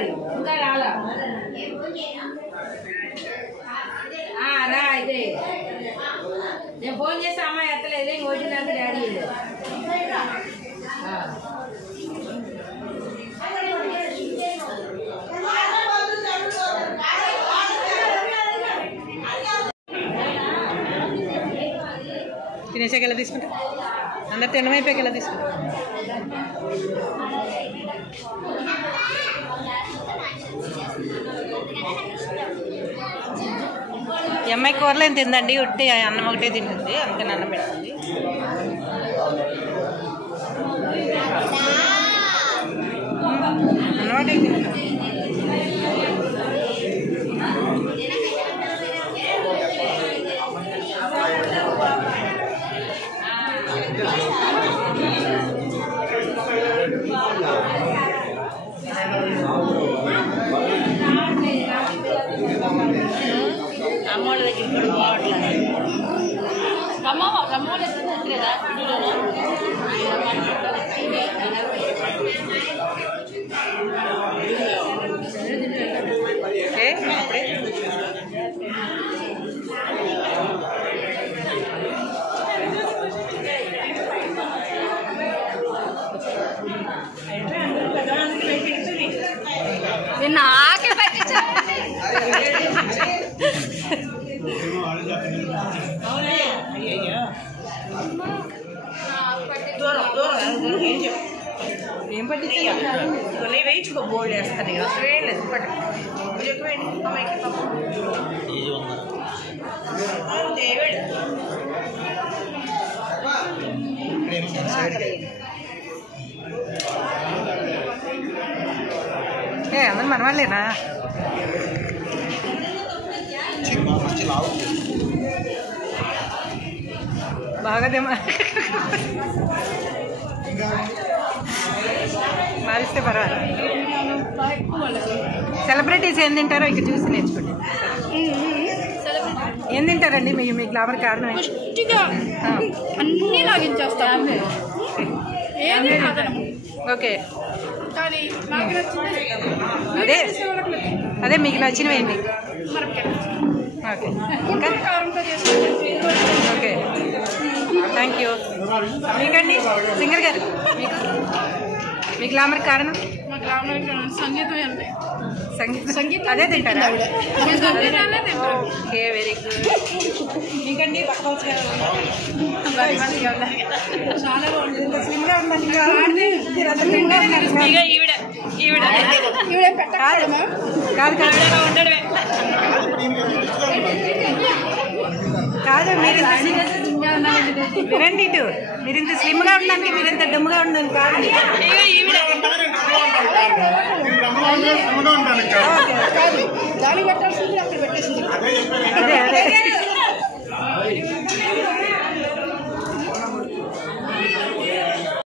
మరి ఇంకా రాలా రా అయితే నేను ఫోన్ చేస్తే అమ్మాయి ఎత్తలేదు ఇంకొచ్చినాక డాడీ తినేసాక ఎలా తీసుకుంటా అందరు తినమైపోయాక ఎలా తీసుకుంటా ఈ అమ్మాయి కూరలు ఏం తిందండి ఉట్టి అన్నం ఒకటే తింటుంది అందుకని అన్నం పెడుతుంది అన్నం ఒకటే తింటుంది అమ్మోళ్ళ దగ్గర ఇప్పుడు పోవట్లేదు రమ్మోళ్ళ లేదా నాకే పట్టించా ఏం పట్టించాలి వేయించుకో బోల్డ్ వేస్తాను అసలు ఏం లేదు పట్టు అందరు మన వాళ్ళేనా బాగాదేమా మారిస్తే పర్వాలేదు సెలబ్రిటీస్ ఏం తింటారో ఇక చూసి నేర్చుకోండి ఏం తింటారండి మీ గ్లామర్ కారణం అన్నీ లాగించేస్తాం ఓకే అదే మీకు నచ్చినవి ఏంటి ఓకే ఓకే థ్యాంక్ యూ మీకండి సింగర్ గారు మీ గ్లామర్ కారణం సంగీతం అదే తింటారా ఓకే వెరీ గుడ్ మీకండి చాలా బాగుంటుంది స్లిమ్గా ఉందండి కాదు కాదు మీరు వినండి ఇటు మీరు ఇంత స్లిమ్గా ఉండడానికి మీరు ఇంత డమ్ముగా ఉండడానికి కాదు దాని పెట్టాల్సింది అక్కడ పెట్టేసింది